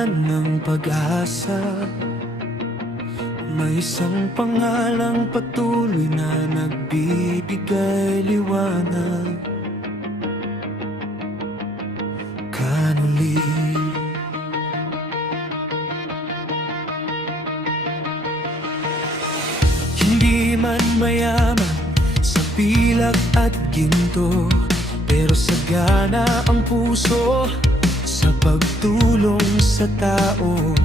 bunga ng pag-asa. May isang pangalang patuloy na nagbibigay liwanag. Kanuli. Hindi man mayaman sa pilak at ginto, pero sagana ang puso sa pagtulong sa tao.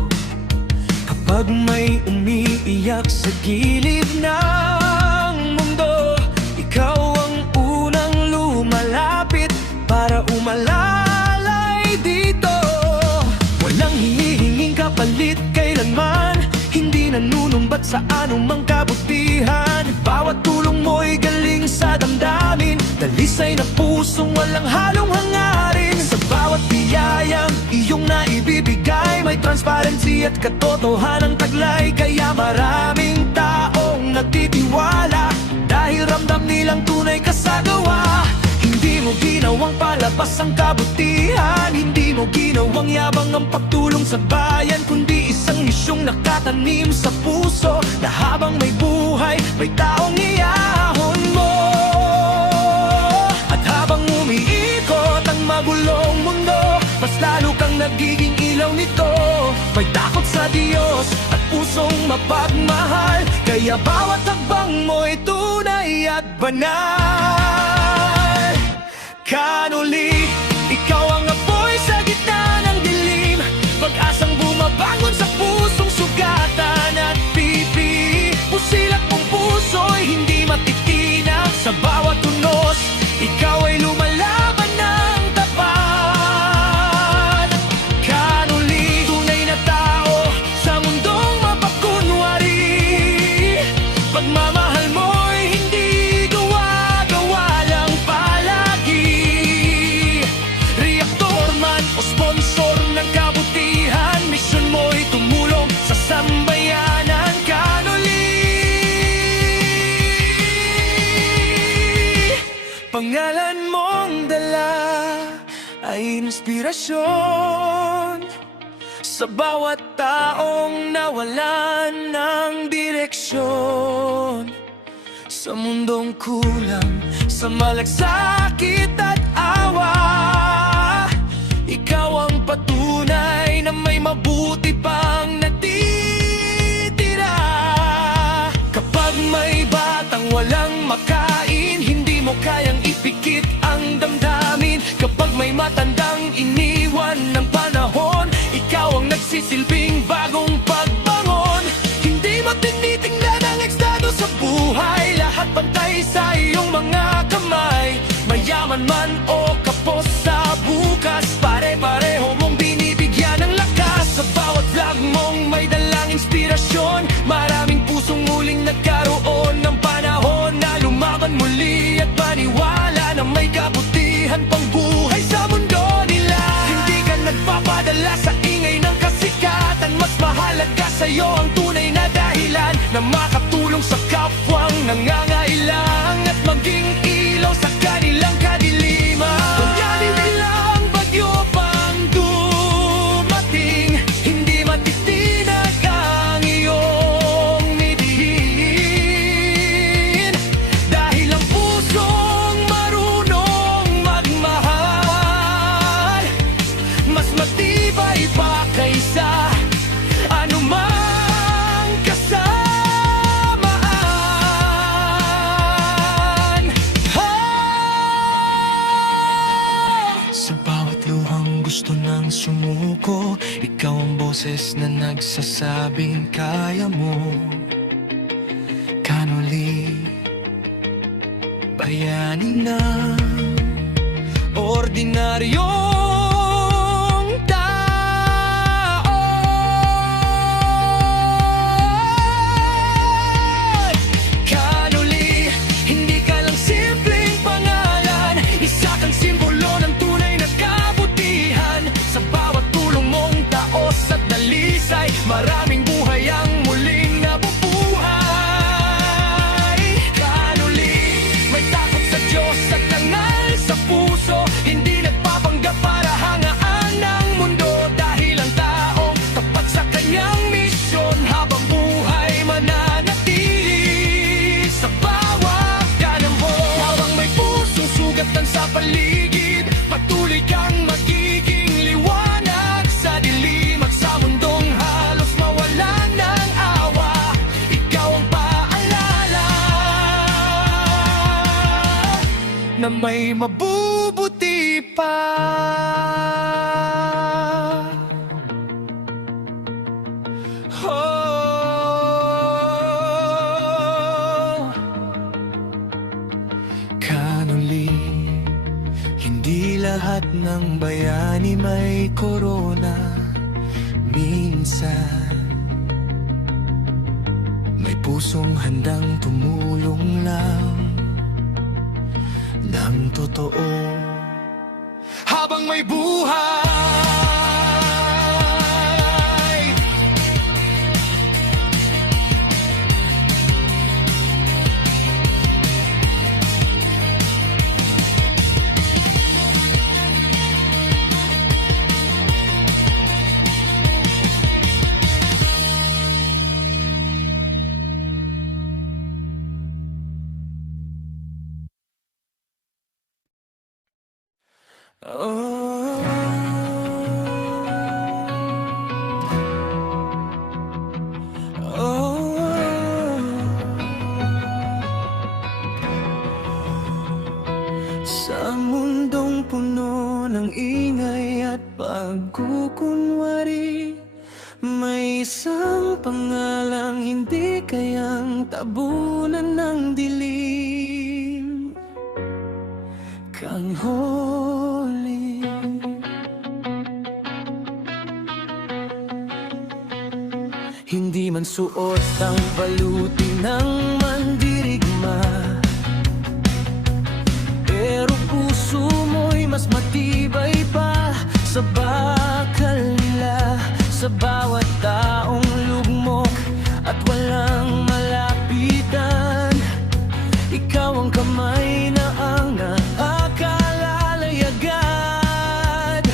Kapag may umiiyak sa gilid ng mundo, ikaw ang unang lumalapit para umalalay dito. Walang hinihinging kapalit kailanman, hindi nanunumbat sa anumang kabutihan. Bawat tulong mo'y galing sa damdamin, dalisay na pusong walang halong hangarin. Sa bawat biyayang iyong naibibigay, may transparency at katotohanang taglay. Kaya maraming taong nagtitiwala, dahil ramdam nilang tunay ka sa gawa. Hindi mo ginawang palabas ang kabutihan, hindi mo ginawang yabang ang pagtulong sa bayan, kundi isang misyong nakatanim sa puso, na habang may buhay, may taong iahon mo. At habang umiikot ang magulong mundo, mas lalo kang nagiging ilaw nito. May takot sa Diyos at pusong mapagmahal, kaya bawat hakbang mo'y tunay at banal. Kanuli, ikaw ang apoy sa gitna ng dilim, pag-asang bumabangon sa pusong sugatan at pipi. Pusilak mong puso'y hindi matitinag, sa bawat tunos, ikaw ay lumalaban ng tapat. Kanuli, tunay na tao sa mundong mapagkunwari, pagmamahal mo'y hindi gawa-gawa lang palagi. Reaktor man o sponsor ng kabutihan, misyon mo'y tumulong sa sambayanan. Kanuli, pangalan mong dala ay inspirasyon sa bawat taong nawalan ng direksyon. Sa mundong kulang, sa malagsakit at awa, ikaw ang patunay na may mabuti pang natitira. Kapag may batang walang makain, hindi mo kayang ipikit ang damdamin. Kapag may matandang iniwan ng panahon, ikaw ang nagsisilbing bagong pagbangon. Hindi mo tinitingnan ang estado sa buhay, lahat pantay sa iyong mga kamay. Mayaman man o kapos sa bukas, pare-pareho mong binibigyan ng lakas. Sa bawat vlog mong may dalang inspirasyon, maraming pusong muling nagkaroon ng panahon na lumaban muli at paniwala na may kabutihan pang buhay sa mundo nila. Hindi ka nagpapadala sa ingay ng kasikatan, mas mahalaga sa'yo ang tunay na dahilan na makatulong sa kapwang nangangailang at maging ilaw sa kanilang kadiliman. Kunyari bilang bagyo pang dumating, hindi matitinag ang iyong midiin, dahil ang pusong marunong magmahal, mas matibay pa kaysa anumang kasamaan. Sa bawat luhang gusto nang sumuko, ikaw ang boses na nagsasabing kaya mo. Kanuli, bayani na ordinaryong tao. Kanuli, hindi ka lang simpleng pangalan, isa kang simbolo ng tunay na kabutihan. Sa bawat tulong mong taos at dalisay, maraming buhay ang muling nabubuhay. Kanuli, may takot sa Diyos at dangal sa puso, hindi nagpapanggap may mabubuti pa. Oh, kanuli, hindi lahat ng bayani may korona. Minsan may pusong handang tumulong lang ng totoo habang may buhay. Oh, sa mundong puno ng ingay at pagkukunwari, may isang pangalang hindi kayang tabunan ng dilim. Kang Holy, hindi man suot ang baluti ng mandirigma, pero puso mo'y mas matibay pa sa bakal nila. Sa bawat taong lugmok at walang malapitan, ikaw ang kamay na ang naakalalay agad.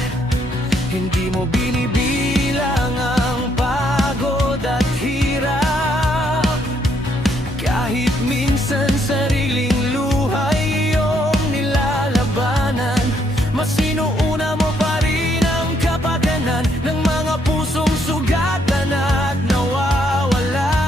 Hindi mo binibilang ang pagod at hirap, kahit minsan sariling luhay iyong nilalabanan. Mas inuuna mo pa rin ang kapakanan ng mga pusong sugatan at nawawalan.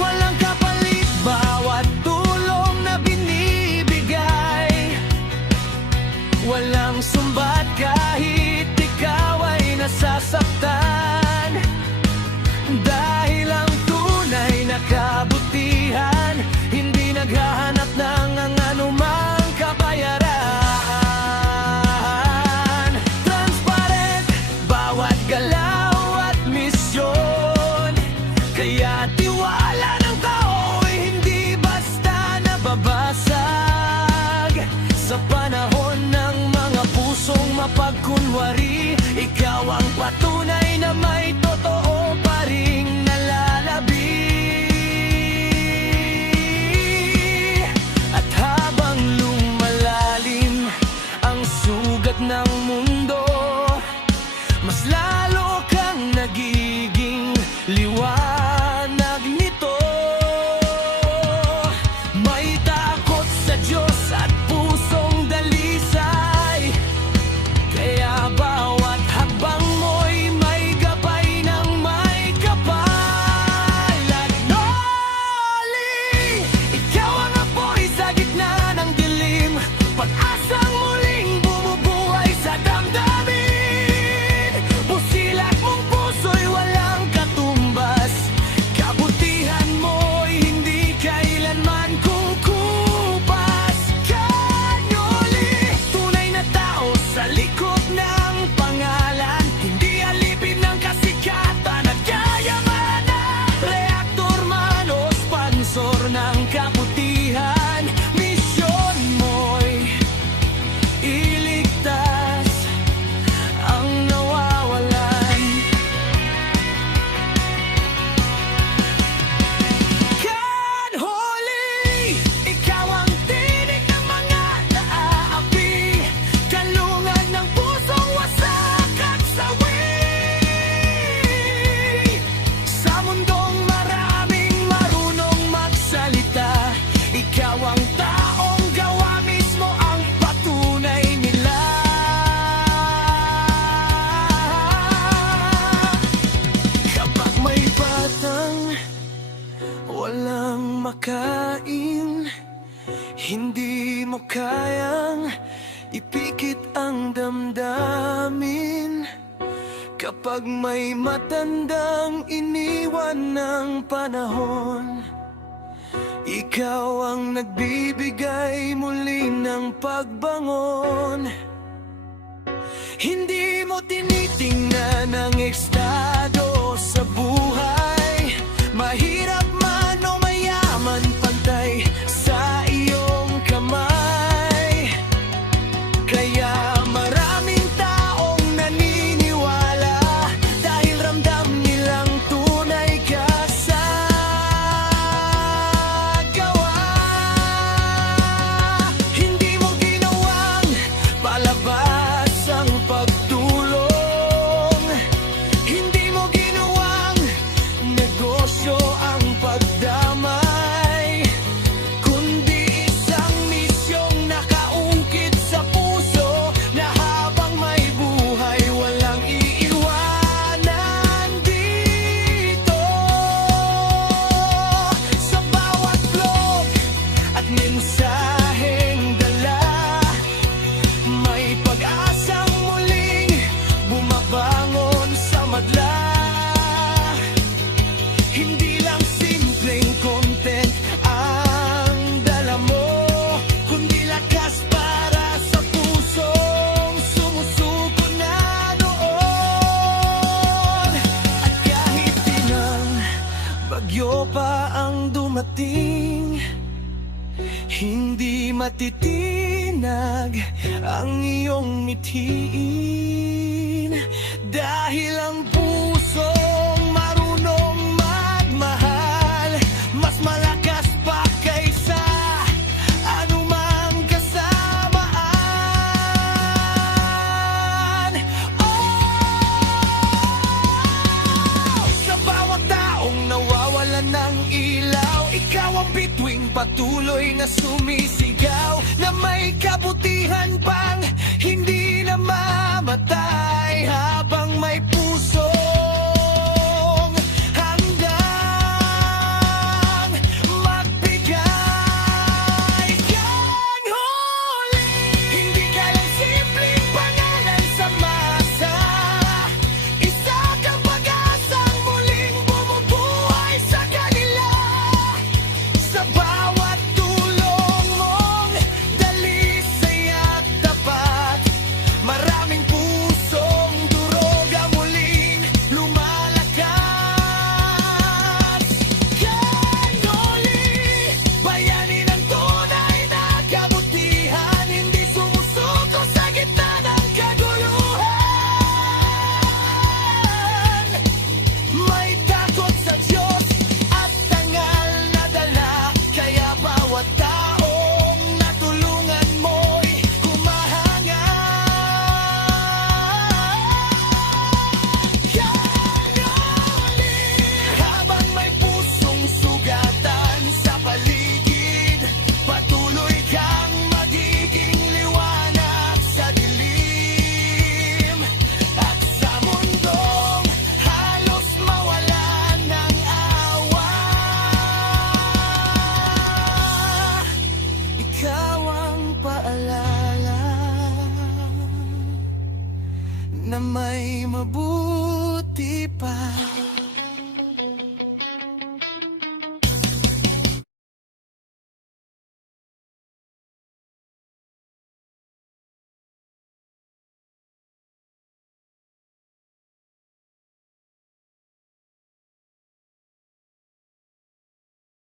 Walang kapalit bawat tulong na binibigay, walang sumbat kahit ikaw ay nasasaktan. Dahil ang tunay na kabutihan hindi naghahanap ng ang anumang kabayaran. Transparent bawat galaw at misyon, kaya tiwala ng tao ay hindi basta nababasag. Sa panahon ng mga pusong mapagkunwari, ikaw ang patunay na may totoo pa ring nalalabi. At habang lumalalim ang sugat ng mundo, mas lalo kang nagiging liwanag nito. May takot sa Diyos at pusong dalisay, kaya bawat hakbang mo'y may gabay lang ipikit ang damdamin. Kapag may matandang iniwan ng panahon, ikaw ang nagbibigay muli ng pagbangon. Hindi mo tinitingnan ang estado sa buhay, mahirap man o mayaman, pantay sa iyong kamay. Kaya maraming taong naniniwala dahil ramdam nilang tunay ka sa gawa. Hindi mo ginawang palabas ang pagtulong, hindi mo ginawang negosyo ang pagdamay, kundi isang misyong nakaungkit sa puso na habang may buhay walang iiwanan dito. Sa bawat vlog at mensaheng dala, may pag-asang muling bumabangon sa madla. Hindi lang simpleng content ang dala mo, kundi lakas para sa pusong sumusuko na noon. At kahit tinang bagyo pa ang dumating, hindi matitinag ang iyong mithiin. Dahil ang pusong marunong magmahal, mas malakas pa kaysa anumang kasamaan. Sa bawat taong nawawalan ng ilaw, ikaw ang bituin patuloy na sumisigaw, na may kabutihan pang hindi na mamatay, habang may pusong handang magbigay kang huli. Hindi ka lang simpleng pangalan sa masa, isa kang pag-asang muling bumubuhay sa kanila. Sa bawat tulong mong dalisay at tapat, maraming pusong duroga muling lumalakas. Kanoli, bayani ng tunay na kabutihan, hindi sumusuko sa gitna ng kaguluhan. May takot sa Diyos at tangal na dala, kaya bawat taong natulungan mo'y kumahanga. Kanoli, habang may pusong sugatan sa paligid, patuloy kang magiging liwanag sa dilim. At sa mundong halos mawalan ng awa, ikaw ang paalala na may mabuti pa.